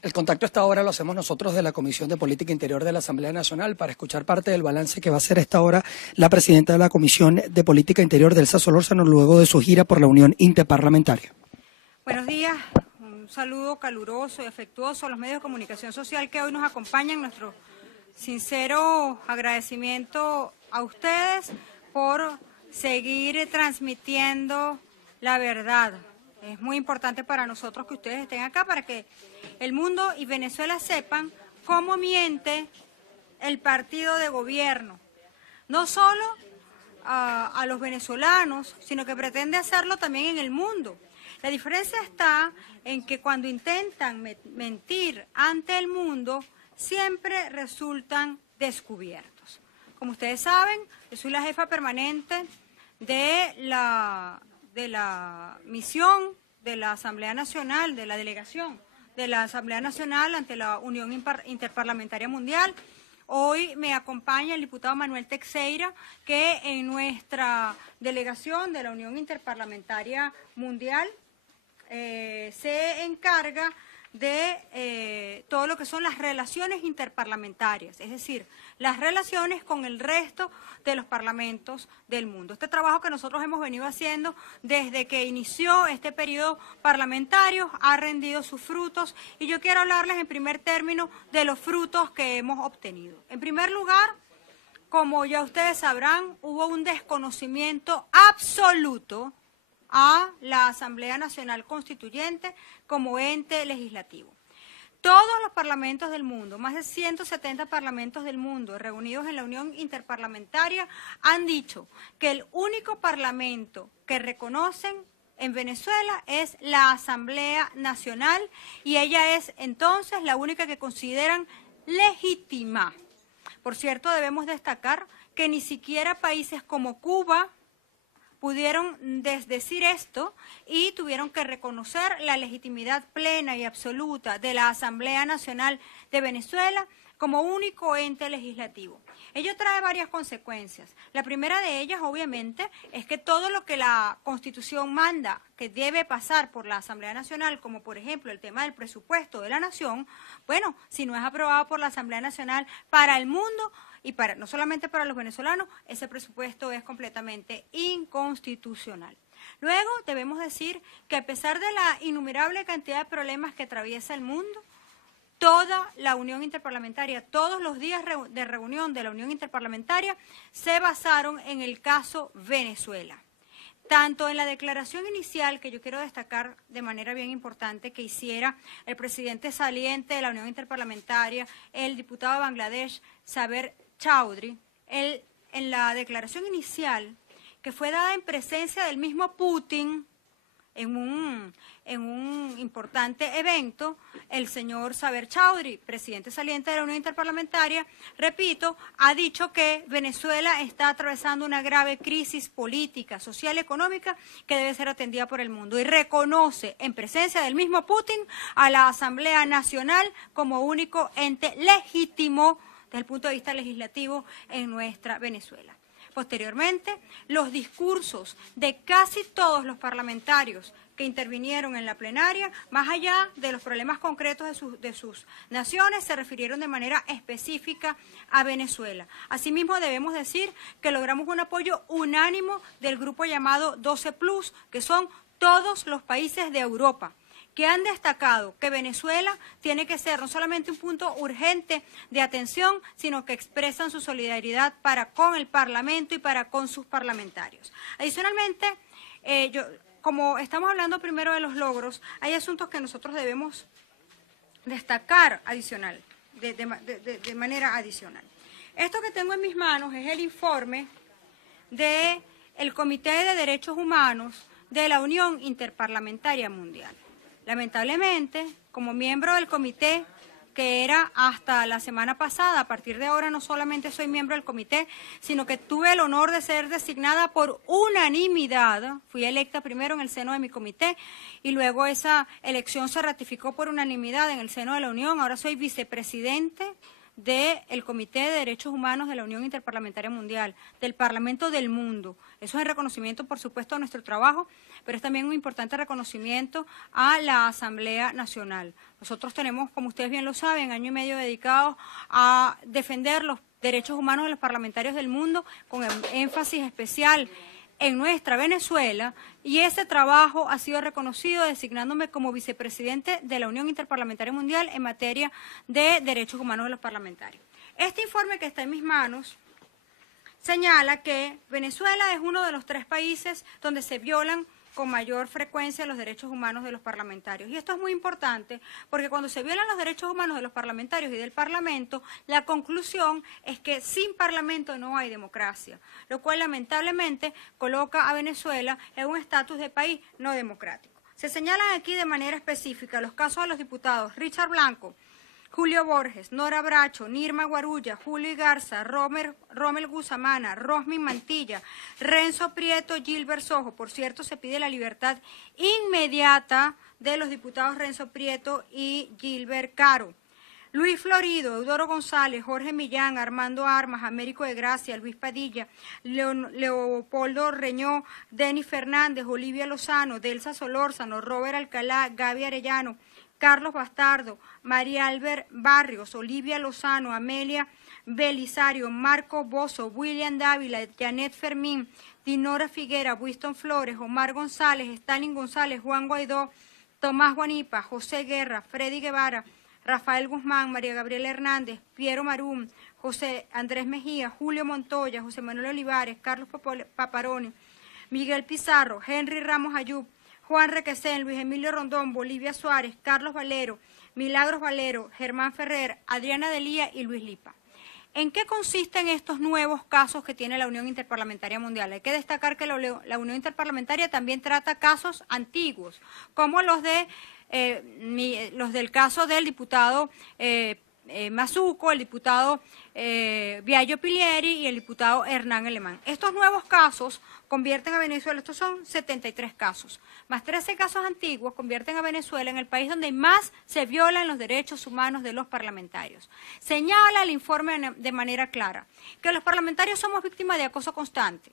El contacto a esta hora lo hacemos nosotros de la Comisión de Política Interior de la Asamblea Nacional para escuchar parte del balance que va a hacer a esta hora la presidenta de la Comisión de Política Interior, Delsa Solórzano, luego de su gira por la Unión Interparlamentaria. Buenos días, un saludo caluroso y afectuoso a los medios de comunicación social que hoy nos acompañan. Nuestro sincero agradecimiento a ustedes por seguir transmitiendo la verdad. Es muy importante para nosotros que ustedes estén acá para que el mundo y Venezuela sepan cómo miente el partido de gobierno. No solo a los venezolanos, sino que pretende hacerlo también en el mundo. La diferencia está en que cuando intentan mentir ante el mundo, siempre resultan descubiertos. Como ustedes saben, yo soy la jefa permanente de la misión de la Asamblea Nacional, de la delegación de la Asamblea Nacional ante la Unión Interparlamentaria Mundial. Hoy me acompaña el diputado Manuel Teixeira, que en nuestra delegación de la Unión Interparlamentaria Mundial se encarga de todo lo que son las relaciones interparlamentarias, es decir, las relaciones con el resto de los parlamentos del mundo. Este trabajo que nosotros hemos venido haciendo desde que inició este periodo parlamentario ha rendido sus frutos y yo quiero hablarles en primer término de los frutos que hemos obtenido. En primer lugar, como ya ustedes sabrán, hubo un desconocimiento absoluto a la Asamblea Nacional Constituyente como ente legislativo. Todos los parlamentos del mundo, más de 170 parlamentos del mundo reunidos en la Unión Interparlamentaria, han dicho que el único parlamento que reconocen en Venezuela es la Asamblea Nacional y ella es entonces la única que consideran legítima. Por cierto, debemos destacar que ni siquiera países como Cuba pudieron desdecir esto y tuvieron que reconocer la legitimidad plena y absoluta de la Asamblea Nacional de Venezuela como único ente legislativo. Ello trae varias consecuencias. La primera de ellas, obviamente, es que todo lo que la Constitución manda que debe pasar por la Asamblea Nacional, como por ejemplo el tema del presupuesto de la Nación, bueno, si no es aprobado por la Asamblea Nacional para el mundo, y no solamente para los venezolanos, ese presupuesto es completamente inconstitucional. Luego debemos decir que a pesar de la innumerable cantidad de problemas que atraviesa el mundo, toda la Unión Interparlamentaria, todos los días de reunión de la Unión Interparlamentaria se basaron en el caso Venezuela. Tanto en la declaración inicial, que yo quiero destacar de manera bien importante, que hiciera el presidente saliente de la Unión Interparlamentaria, el diputado de Bangladesh, Saber Chowdhury, en la declaración inicial, que fue dada en presencia del mismo Putin en un importante evento, el señor Saber Chowdhury, presidente saliente de la Unión Interparlamentaria, repito, ha dicho que Venezuela está atravesando una grave crisis política, social y económica que debe ser atendida por el mundo y reconoce en presencia del mismo Putin a la Asamblea Nacional como único ente legítimo desde el punto de vista legislativo en nuestra Venezuela. Posteriormente, los discursos de casi todos los parlamentarios que intervinieron en la plenaria, más allá de los problemas concretos de sus naciones, se refirieron de manera específica a Venezuela. Asimismo, debemos decir que logramos un apoyo unánimo del grupo llamado 12+, que son todos los países de Europa, que han destacado que Venezuela tiene que ser no solamente un punto urgente de atención, sino que expresan su solidaridad para con el Parlamento y para con sus parlamentarios. Adicionalmente, como estamos hablando primero de los logros, hay asuntos que nosotros debemos destacar de manera adicional. Esto que tengo en mis manos es el informe del Comité de Derechos Humanos de la Unión Interparlamentaria Mundial. Lamentablemente, como miembro del comité, que era hasta la semana pasada, a partir de ahora no solamente soy miembro del comité, sino que tuve el honor de ser designada por unanimidad. Fui electa primero en el seno de mi comité y luego esa elección se ratificó por unanimidad en el seno de la Unión. Ahora soy vicepresidente del Comité de Derechos Humanos de la Unión Interparlamentaria Mundial, del Parlamento del Mundo. Eso es el reconocimiento, por supuesto, a nuestro trabajo, pero es también un importante reconocimiento a la Asamblea Nacional. Nosotros tenemos, como ustedes bien lo saben, 1 año y medio dedicados a defender los derechos humanos de los parlamentarios del mundo, con énfasis especial en nuestra Venezuela, y ese trabajo ha sido reconocido designándome como vicepresidente de la Unión Interparlamentaria Mundial en materia de derechos humanos de los parlamentarios. Este informe que está en mis manos señala que Venezuela es uno de los 3 países donde se violan con mayor frecuencia los derechos humanos de los parlamentarios. Y esto es muy importante porque cuando se violan los derechos humanos de los parlamentarios y del Parlamento, la conclusión es que sin Parlamento no hay democracia, lo cual lamentablemente coloca a Venezuela en un estatus de país no democrático. Se señalan aquí de manera específica los casos de los diputados Richard Blanco, Julio Borges, Nora Bracho, Nirma Guarulla, Julio Garza, Rommel Guzamana, Rosmin Mantilla, Renzo Prieto, Gilbert Sojo. Por cierto, se pide la libertad inmediata de los diputados Renzo Prieto y Gilbert Caro. Luis Florido, Eudoro González, Jorge Millán, Armando Armas, Américo de Gracia, Luis Padilla, Leopoldo Reñó, Denis Fernández, Olivia Lozano, Delsa Solórzano, Robert Alcalá, Gaby Arellano, Carlos Bastardo, María Albert Barrios, Olivia Lozano, Amelia Belisario, Marco Bozo, William Dávila, Janet Fermín, Dinora Figuera, Winston Flores, Omar González, Stalin González, Juan Guaidó, Tomás Guanipa, José Guerra, Freddy Guevara, Rafael Guzmán, María Gabriela Hernández, Piero Marum, José Andrés Mejía, Julio Montoya, José Manuel Olivares, Carlos Paparoni, Miguel Pizarro, Henry Ramos Ayub, Juan Requesén, Luis Emilio Rondón, Bolivia Suárez, Carlos Valero, Milagros Valero, Germán Ferrer, Adriana Delía y Luis Lipa. ¿En qué consisten estos nuevos casos que tiene la Unión Interparlamentaria Mundial? Hay que destacar que la Unión Interparlamentaria también trata casos antiguos, como los del caso del diputado Mazuco, el diputado Biagio Pilieri y el diputado Hernán Alemán. Estos nuevos casos convierten a Venezuela, estos son 73 casos, más 13 casos antiguos, convierten a Venezuela en el país donde más se violan los derechos humanos de los parlamentarios. Señala el informe de manera clara que los parlamentarios somos víctimas de acoso constante,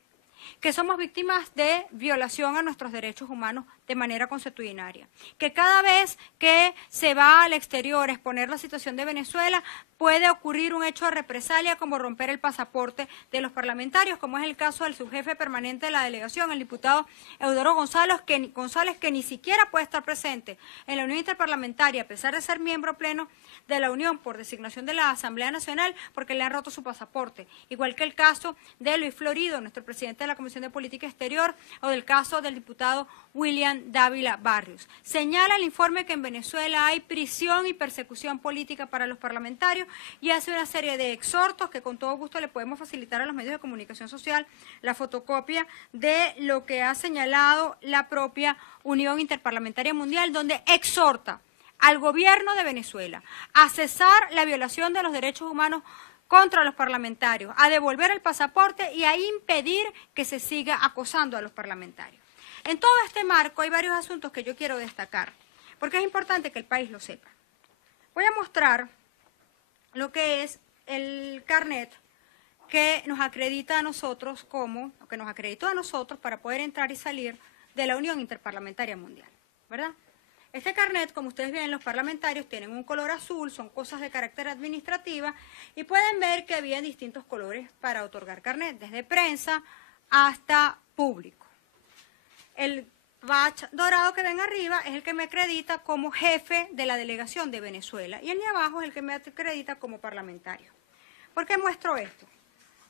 que somos víctimas de violación a nuestros derechos humanos de manera consuetudinaria, que cada vez que se va al exterior a exponer la situación de Venezuela puede ocurrir un hecho de represalia como romper el pasaporte de los parlamentarios, como es el caso del subjefe permanente de la delegación, el diputado Eudoro González, que ni siquiera puede estar presente en la Unión Interparlamentaria, a pesar de ser miembro pleno de la Unión por designación de la Asamblea Nacional, porque le han roto su pasaporte. Igual que el caso de Luis Florido, nuestro presidente de la Comisión de Política Exterior, o del caso del diputado William Dávila Barrios. Señala el informe que en Venezuela hay prisión y persecución política para los parlamentarios y hace una serie de exhortos que con todo gusto le podemos facilitar a los medios de comunicación social la fotocopia de lo que ha señalado la propia Unión Interparlamentaria Mundial, donde exhorta al gobierno de Venezuela a cesar la violación de los derechos humanos contra los parlamentarios, a devolver el pasaporte y a impedir que se siga acosando a los parlamentarios. En todo este marco hay varios asuntos que yo quiero destacar, porque es importante que el país lo sepa. Voy a mostrar lo que es el carnet que nos acredita a nosotros que nos acreditó a nosotros para poder entrar y salir de la Unión Interparlamentaria Mundial, ¿verdad? Este carnet, como ustedes ven, los parlamentarios tienen un color azul, son cosas de carácter administrativa, y pueden ver que había distintos colores para otorgar carnet, desde prensa hasta público. El badge dorado que ven arriba es el que me acredita como jefe de la delegación de Venezuela, y el de abajo es el que me acredita como parlamentario. ¿Por qué muestro esto?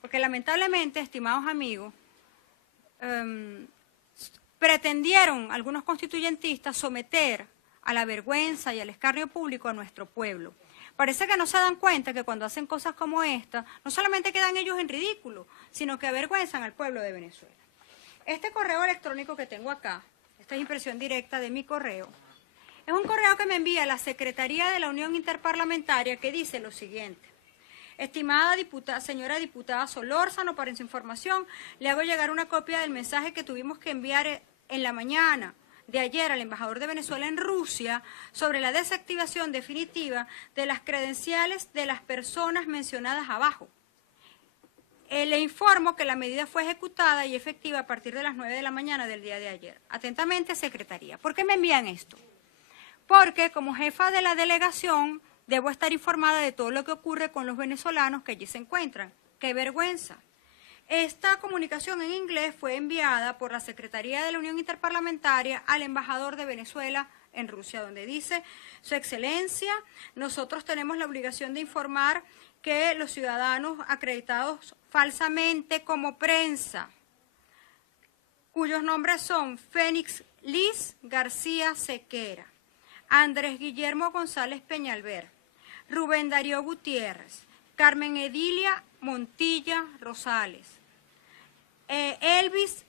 Porque lamentablemente, estimados amigos, pretendieron algunos constituyentistas someter a la vergüenza y al escarnio público a nuestro pueblo. Parece que no se dan cuenta que cuando hacen cosas como esta, no solamente quedan ellos en ridículo, sino que avergüenzan al pueblo de Venezuela. Este correo electrónico que tengo acá, esta es impresión directa de mi correo, es un correo que me envía la Secretaría de la Unión Interparlamentaria que dice lo siguiente: estimada señora diputada Solórzano, para su información, le hago llegar una copia del mensaje que tuvimos que enviar en la mañana. de ayer al embajador de Venezuela en Rusia sobre la desactivación definitiva de las credenciales de las personas mencionadas abajo. Le informo que la medida fue ejecutada y efectiva a partir de las 9 de la mañana del día de ayer. Atentamente, Secretaría. ¿Por qué me envían esto? Porque como jefa de la delegación debo estar informada de todo lo que ocurre con los venezolanos que allí se encuentran. ¡Qué vergüenza! Esta comunicación en inglés fue enviada por la Secretaría de la Unión Interparlamentaria al embajador de Venezuela en Rusia, donde dice: Su Excelencia, nosotros tenemos la obligación de informar que los ciudadanos acreditados falsamente como prensa, cuyos nombres son Fénix Liz García Sequera, Andrés Guillermo González Peñalver, Rubén Darío Gutiérrez, Carmen Edilia Montilla Rosales, Elvis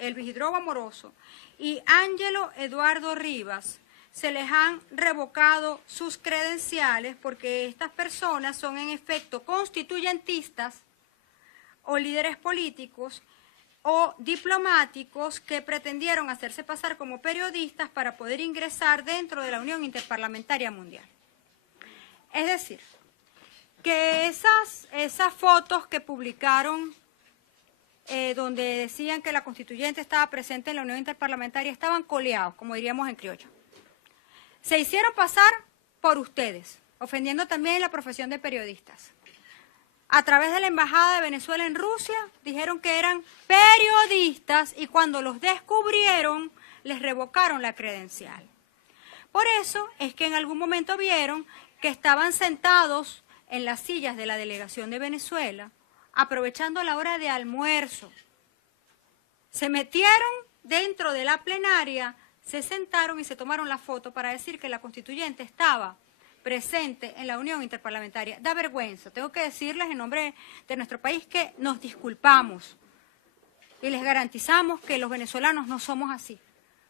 Hidrobo Amoroso y Ángelo Eduardo Rivas, se les han revocado sus credenciales porque estas personas son en efecto constituyentistas o líderes políticos o diplomáticos que pretendieron hacerse pasar como periodistas para poder ingresar dentro de la Unión Interparlamentaria Mundial. Es decir, que esas fotos que publicaron donde decían que la constituyente estaba presente en la Unión Interparlamentaria estaban coleados, como diríamos en criollo. Se hicieron pasar por ustedes, ofendiendo también la profesión de periodistas. A través de la Embajada de Venezuela en Rusia, dijeron que eran periodistas y cuando los descubrieron, les revocaron la credencial. Por eso es que en algún momento vieron que estaban sentados en las sillas de la delegación de Venezuela, aprovechando la hora de almuerzo. Se metieron dentro de la plenaria, se sentaron y se tomaron la foto para decir que la constituyente estaba presente en la Unión Interparlamentaria. Da vergüenza. Tengo que decirles en nombre de nuestro país que nos disculpamos y les garantizamos que los venezolanos no somos así.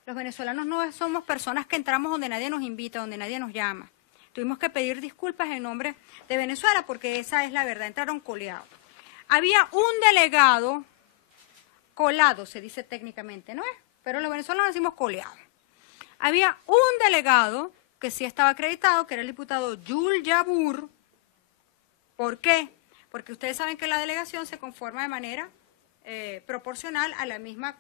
Los venezolanos no somos personas que entramos donde nadie nos invita, donde nadie nos llama. Tuvimos que pedir disculpas en nombre de Venezuela porque esa es la verdad, entraron coleados. Había un delegado colado, se dice técnicamente, ¿no es? Pero los venezolanos decimos coleado. Había un delegado que sí estaba acreditado, que era el diputado Yul Yabur. ¿Por qué? Porque ustedes saben que la delegación se conforma de manera proporcional a la misma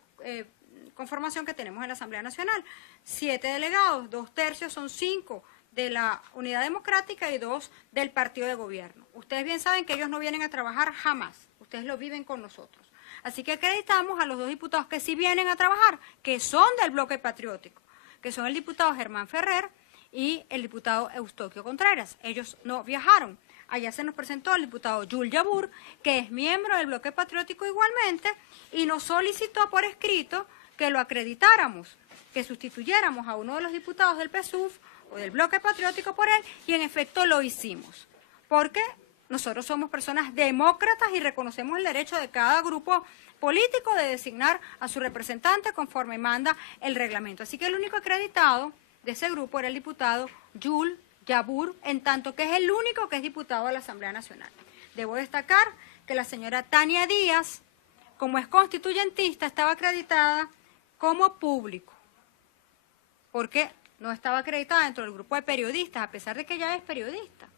conformación que tenemos en la Asamblea Nacional. 7 delegados, 2/3 son 5 de la Unidad Democrática y 2 del partido de gobierno. Ustedes bien saben que ellos no vienen a trabajar jamás, ustedes lo viven con nosotros. Así que acreditamos a los 2 diputados que sí vienen a trabajar, que son del bloque patriótico, que son el diputado Germán Ferrer y el diputado Eustoquio Contreras. Ellos no viajaron. Allá se nos presentó el diputado Yul Yabur, que es miembro del bloque patriótico igualmente, y nos solicitó por escrito que lo acreditáramos, que sustituyéramos a uno de los diputados del PSUV o del bloque patriótico por él, y en efecto lo hicimos. Porque nosotros somos personas demócratas y reconocemos el derecho de cada grupo político de designar a su representante conforme manda el reglamento. Así que el único acreditado de ese grupo era el diputado Yul Yabur, en tanto que es el único que es diputado de la Asamblea Nacional. Debo destacar que la señora Tania Díaz, como es constituyentista, estaba acreditada como público, porque no estaba acreditada dentro del grupo de periodistas, a pesar de que ella es periodista.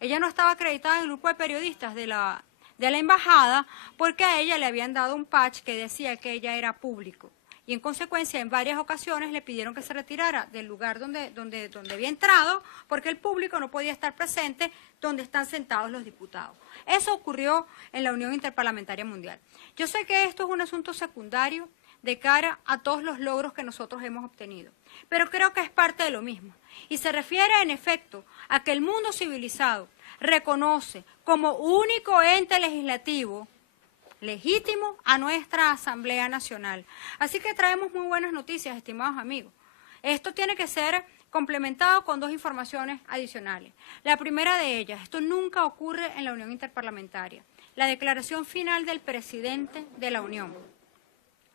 Ella no estaba acreditada en el grupo de periodistas de la embajada porque a ella le habían dado un patch que decía que ella era público. Y en consecuencia, en varias ocasiones le pidieron que se retirara del lugar donde había entrado porque el público no podía estar presente donde están sentados los diputados. Eso ocurrió en la Unión Interparlamentaria Mundial. Yo sé que esto es un asunto secundario de cara a todos los logros que nosotros hemos obtenido, pero creo que es parte de lo mismo. Y se refiere, en efecto, a que el mundo civilizado reconoce como único ente legislativo legítimo a nuestra Asamblea Nacional. Así que traemos muy buenas noticias, estimados amigos. Esto tiene que ser complementado con 2 informaciones adicionales. La primera de ellas, esto nunca ocurre en la Unión Interparlamentaria, la declaración final del presidente de la Unión,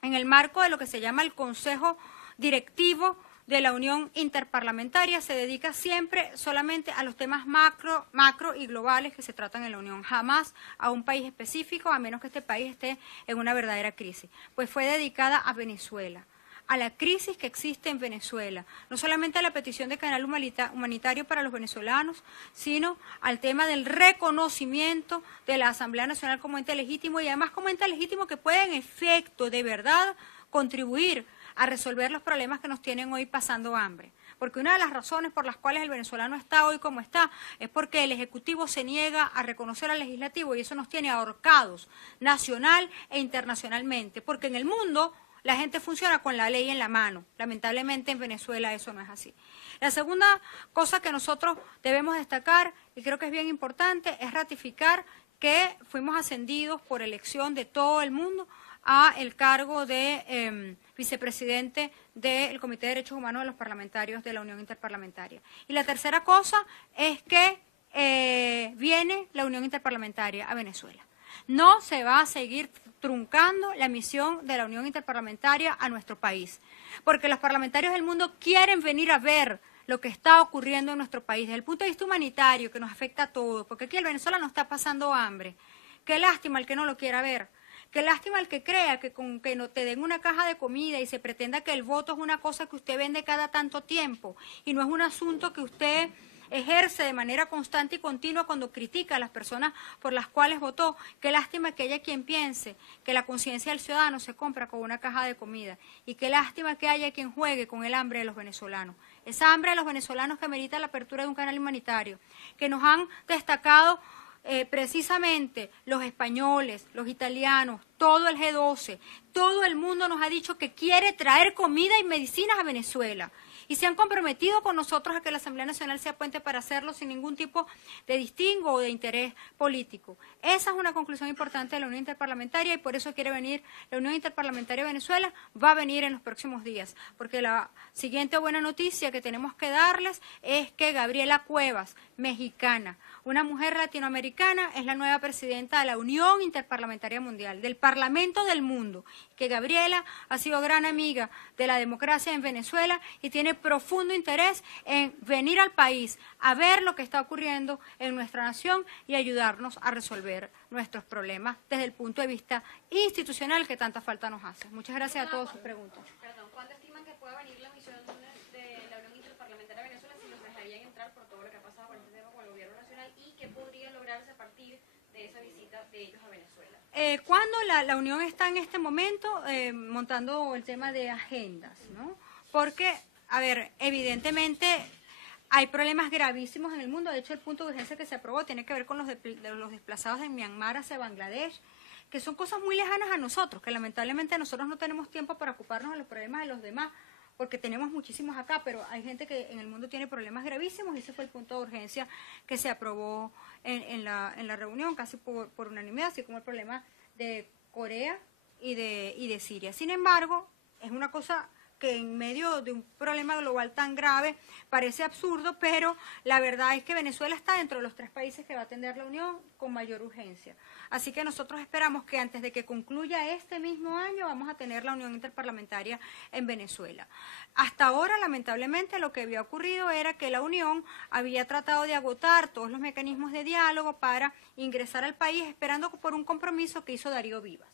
en el marco de lo que se llama el Consejo Directivo de la Unión Interparlamentaria, se dedica siempre solamente a los temas macro y globales que se tratan en la Unión, jamás a un país específico, a menos que este país esté en una verdadera crisis. Pues fue dedicada a Venezuela, a la crisis que existe en Venezuela, no solamente a la petición de canal humanitario para los venezolanos, sino al tema del reconocimiento de la Asamblea Nacional como ente legítimo y además como ente legítimo que puede en efecto, de verdad, contribuir a resolver los problemas que nos tienen hoy pasando hambre. Porque una de las razones por las cuales el venezolano está hoy como está es porque el Ejecutivo se niega a reconocer al Legislativo y eso nos tiene ahorcados nacional e internacionalmente. Porque en el mundo la gente funciona con la ley en la mano. Lamentablemente en Venezuela eso no es así. La segunda cosa que nosotros debemos destacar, y creo que es bien importante, es ratificar que fuimos ascendidos por elección de todo el mundo a el cargo de vicepresidente del Comité de Derechos Humanos de los Parlamentarios de la Unión Interparlamentaria. Y la tercera cosa es que viene la Unión Interparlamentaria a Venezuela. No se va a seguir truncando la misión de la Unión Interparlamentaria a nuestro país, porque los parlamentarios del mundo quieren venir a ver lo que está ocurriendo en nuestro país desde el punto de vista humanitario, que nos afecta a todos, porque aquí el Venezuela no está pasando hambre. Qué lástima el que no lo quiera ver. Qué lástima el que crea que con que no te den una caja de comida y se pretenda que el voto es una cosa que usted vende cada tanto tiempo y no es un asunto que usted ejerce de manera constante y continua cuando critica a las personas por las cuales votó. Qué lástima que haya quien piense que la conciencia del ciudadano se compra con una caja de comida y qué lástima que haya quien juegue con el hambre de los venezolanos. Esa hambre de los venezolanos que merita la apertura de un canal humanitario, que nos han destacado precisamente los españoles, los italianos, todo el G12, todo el mundo nos ha dicho que quiere traer comida y medicinas a Venezuela. Y se han comprometido con nosotros a que la Asamblea Nacional sea puente para hacerlo sin ningún tipo de distingo o de interés político. Esa es una conclusión importante de la Unión Interparlamentaria y por eso quiere venir la Unión Interparlamentaria de Venezuela, va a venir en los próximos días. Porque la siguiente buena noticia que tenemos que darles es que Gabriela Cuevas, mexicana, una mujer latinoamericana, es la nueva presidenta de la Unión Interparlamentaria Mundial, del Parlamento del Mundo. Que Gabriela ha sido gran amiga de la democracia en Venezuela y tiene profundo interés en venir al país a ver lo que está ocurriendo en nuestra nación y ayudarnos a resolver nuestros problemas desde el punto de vista institucional que tanta falta nos hace. Muchas gracias a todos sus preguntas. Perdón, ¿cuándo estiman que pueda venir la misión de la Unión Interparlamentaria de Venezuela si los dejarían entrar por todo lo que ha pasado con este tema con el gobierno nacional y qué podría lograrse a partir de esa visita de ellos a Venezuela? Cuando la Unión está en este momento montando el tema de agendas, ¿no? Porque, a ver, evidentemente hay problemas gravísimos en el mundo. De hecho, el punto de urgencia que se aprobó tiene que ver con los desplazados de Myanmar hacia Bangladesh, que son cosas muy lejanas a nosotros, que lamentablemente nosotros no tenemos tiempo para ocuparnos de los problemas de los demás, porque tenemos muchísimos acá, pero hay gente que en el mundo tiene problemas gravísimos y ese fue el punto de urgencia que se aprobó en la reunión, casi por unanimidad, así como el problema de Corea y de Siria. Sin embargo, es una cosa que en medio de un problema global tan grave parece absurdo, pero la verdad es que Venezuela está dentro de los 3 países que va a atender la Unión con mayor urgencia. Así que nosotros esperamos que antes de que concluya este mismo año vamos a tener la Unión Interparlamentaria en Venezuela. Hasta ahora, lamentablemente, lo que había ocurrido era que la Unión había tratado de agotar todos los mecanismos de diálogo para ingresar al país esperando por un compromiso que hizo Darío Vivas.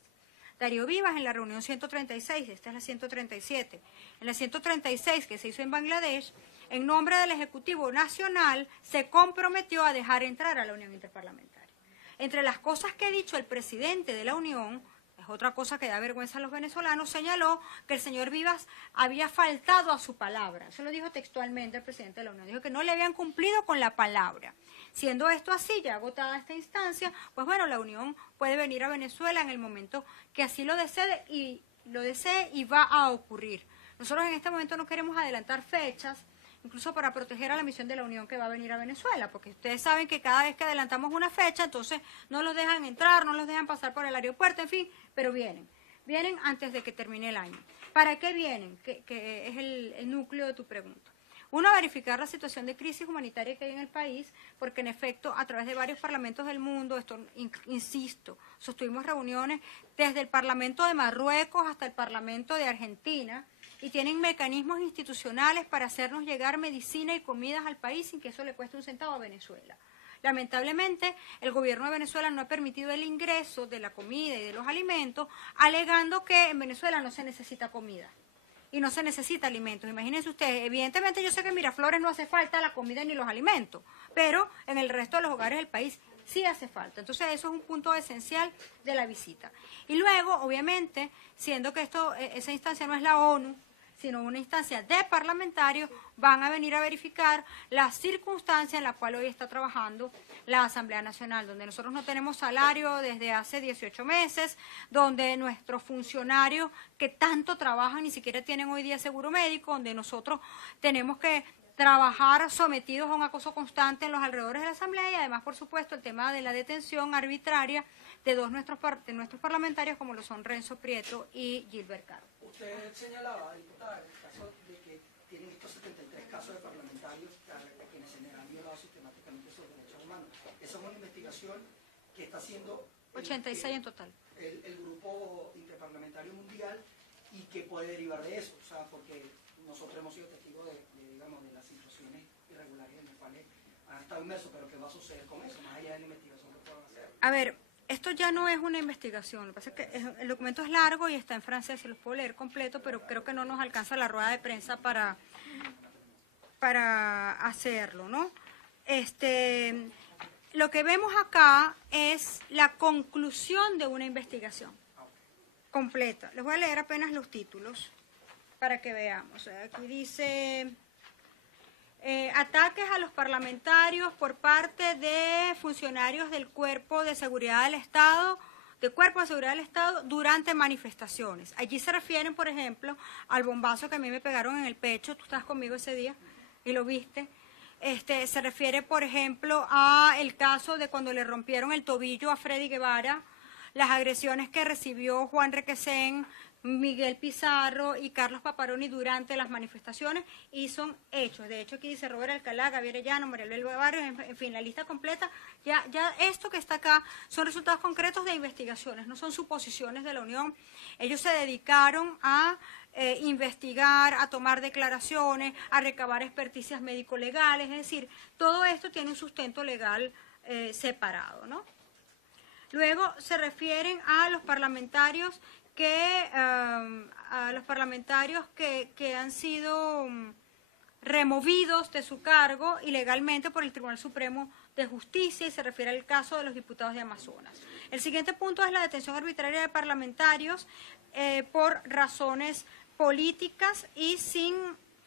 Darío Vivas en la reunión 136, esta es la 137, en la 136 que se hizo en Bangladesh, en nombre del Ejecutivo Nacional, se comprometió a dejar entrar a la Unión Interparlamentaria. Entre las cosas que ha dicho el presidente de la Unión, es otra cosa que da vergüenza a los venezolanos, señaló que el señor Vivas había faltado a su palabra. Eso lo dijo textualmente el presidente de la Unión, dijo que no le habían cumplido con la palabra. Siendo esto así, ya agotada esta instancia, pues bueno, la Unión puede venir a Venezuela en el momento que así lo desee y va a ocurrir. Nosotros en este momento no queremos adelantar fechas, incluso para proteger a la misión de la Unión que va a venir a Venezuela, porque ustedes saben que cada vez que adelantamos una fecha, entonces no los dejan entrar, no los dejan pasar por el aeropuerto, en fin, pero vienen antes de que termine el año. ¿Para qué vienen? Que es el núcleo de tu pregunta. Uno, verificar la situación de crisis humanitaria que hay en el país, porque en efecto, a través de varios parlamentos del mundo, esto, insisto, sostuvimos reuniones desde el Parlamento de Marruecos hasta el Parlamento de Argentina, y tienen mecanismos institucionales para hacernos llegar medicina y comidas al país sin que eso le cueste un centavo a Venezuela. Lamentablemente, el gobierno de Venezuela no ha permitido el ingreso de la comida y de los alimentos, alegando que en Venezuela no se necesita comida. y no se necesita alimentos. Imagínense ustedes, evidentemente yo sé que en Miraflores no hace falta la comida ni los alimentos, pero en el resto de los hogares del país sí hace falta. Entonces eso es un punto esencial de la visita. Y luego, obviamente, siendo que esa instancia no es la ONU, sino una instancia de parlamentarios, van a venir a verificar la circunstancia en la cual hoy está trabajando la Asamblea Nacional, donde nosotros no tenemos salario desde hace 18 meses, donde nuestros funcionarios que tanto trabajan ni siquiera tienen hoy día seguro médico, donde nosotros tenemos que trabajar sometidos a un acoso constante en los alrededores de la Asamblea y además, por supuesto, el tema de la detención arbitraria de nuestros parlamentarios como lo son Renzo Prieto y Gilbert Carro. Usted señalaba, diputada, el caso de que tienen estos 73 casos de parlamentarios a quienes se les han violado sistemáticamente sus derechos humanos. Esa es una investigación que está haciendo 86 en total. El Grupo Interparlamentario Mundial y que puede derivar de eso, o sea, porque nosotros hemos sido testigos digamos, de las situaciones irregulares en las cuales han estado inmersos, pero ¿qué va a suceder con eso, más allá de la investigación que puedan hacer? A ver, esto ya no es una investigación, lo que pasa es que el documento es largo y está en francés, se los puedo leer completo, pero creo que no nos alcanza la rueda de prensa para hacerlo, ¿no? Lo que vemos acá es la conclusión de una investigación completa. Les voy a leer apenas los títulos para que veamos. Aquí dice... ataques a los parlamentarios por parte de funcionarios del Cuerpo de Seguridad del Estado, durante manifestaciones. Allí se refieren, por ejemplo, al bombazo que a mí me pegaron en el pecho, tú estabas conmigo ese día y lo viste. Se refiere, por ejemplo, a el caso de cuando le rompieron el tobillo a Freddy Guevara, las agresiones que recibió Juan Requesén, Miguel Pizarro y Carlos Paparoni durante las manifestaciones, y son hechos. De hecho, aquí dice Robert Alcalá, Gabriel Llano, María Luisa Barrios, en fin, la lista completa. Ya esto que está acá son resultados concretos de investigaciones, no son suposiciones de la Unión. Ellos se dedicaron a investigar, a tomar declaraciones, a recabar experticias médico-legales, es decir, todo esto tiene un sustento legal separado, ¿no? Luego se refieren a los parlamentarios que han sido removidos de su cargo ilegalmente por el Tribunal Supremo de Justicia, y se refiere al caso de los diputados de Amazonas. El siguiente punto es la detención arbitraria de parlamentarios por razones políticas y sin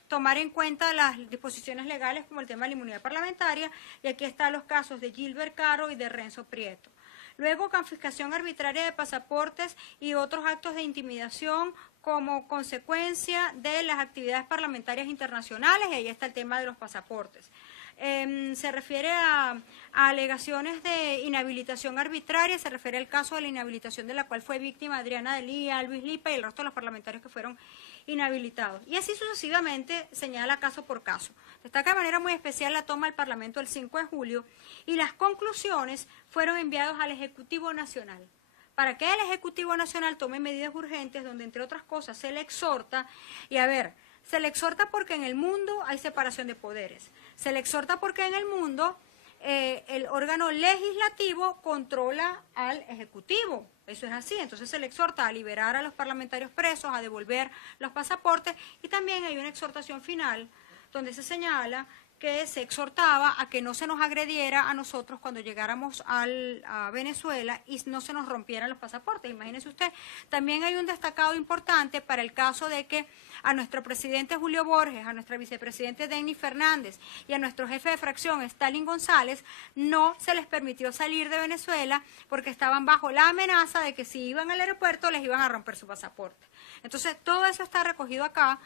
tomar en cuenta las disposiciones legales como el tema de la inmunidad parlamentaria, y aquí están los casos de Gilbert Carro y de Renzo Prieto. Luego, confiscación arbitraria de pasaportes y otros actos de intimidación como consecuencia de las actividades parlamentarias internacionales, y ahí está el tema de los pasaportes. Se refiere a alegaciones de inhabilitación arbitraria, se refiere al caso de la inhabilitación de la cual fue víctima Adriana Delía, Luis Lipa y el resto de los parlamentarios que fueron inhabilitados. Y así sucesivamente señala caso por caso. Destaca de manera muy especial la toma del Parlamento el 5 de julio y las conclusiones fueron enviadas al Ejecutivo Nacional, para que el Ejecutivo Nacional tome medidas urgentes donde, entre otras cosas, se le exhorta, y a ver, se le exhorta porque en el mundo hay separación de poderes, se le exhorta porque en el mundo el órgano legislativo controla al Ejecutivo, eso es así, entonces se le exhorta a liberar a los parlamentarios presos, a devolver los pasaportes, y también hay una exhortación final donde se señala que se exhortaba a que no se nos agrediera a nosotros cuando llegáramos a Venezuela y no se nos rompieran los pasaportes. Imagínese usted, también hay un destacado importante para el caso de que a nuestro presidente Julio Borges, a nuestra vicepresidente Denny Fernández y a nuestro jefe de fracción Stalin González no se les permitió salir de Venezuela porque estaban bajo la amenaza de que si iban al aeropuerto les iban a romper su pasaporte. Entonces, todo eso está recogido acá.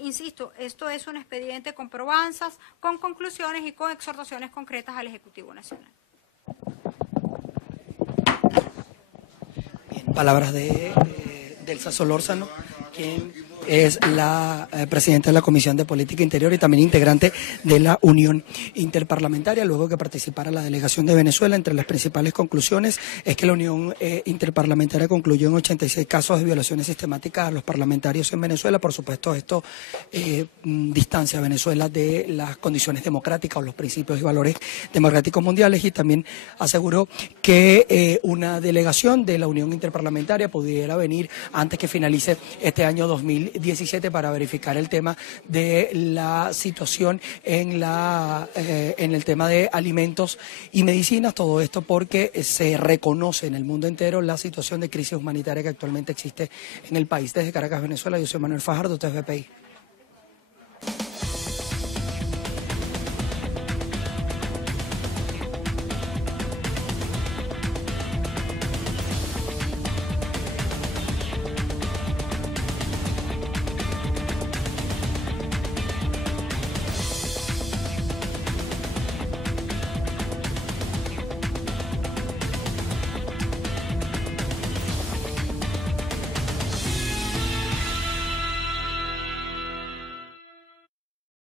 Insisto, esto es un expediente con probanzas, con conclusiones y con exhortaciones concretas al Ejecutivo Nacional. Bien, palabras de Delsa Solórzano, quien es la presidenta de la Comisión de Política Interior y también integrante de la Unión Interparlamentaria, luego que participara la delegación de Venezuela. Entre las principales conclusiones es que la Unión Interparlamentaria concluyó en 86 casos de violaciones sistemáticas a los parlamentarios en Venezuela. Por supuesto, esto distancia a Venezuela de las condiciones democráticas o los principios y valores democráticos mundiales, y también aseguró que una delegación de la Unión Interparlamentaria pudiera venir antes que finalice este año 2019 17 para verificar el tema de la situación en el tema de alimentos y medicinas, todo esto porque se reconoce en el mundo entero la situación de crisis humanitaria que actualmente existe en el país. Desde Caracas, Venezuela, yo soy Manuel Fajardo, TVPI.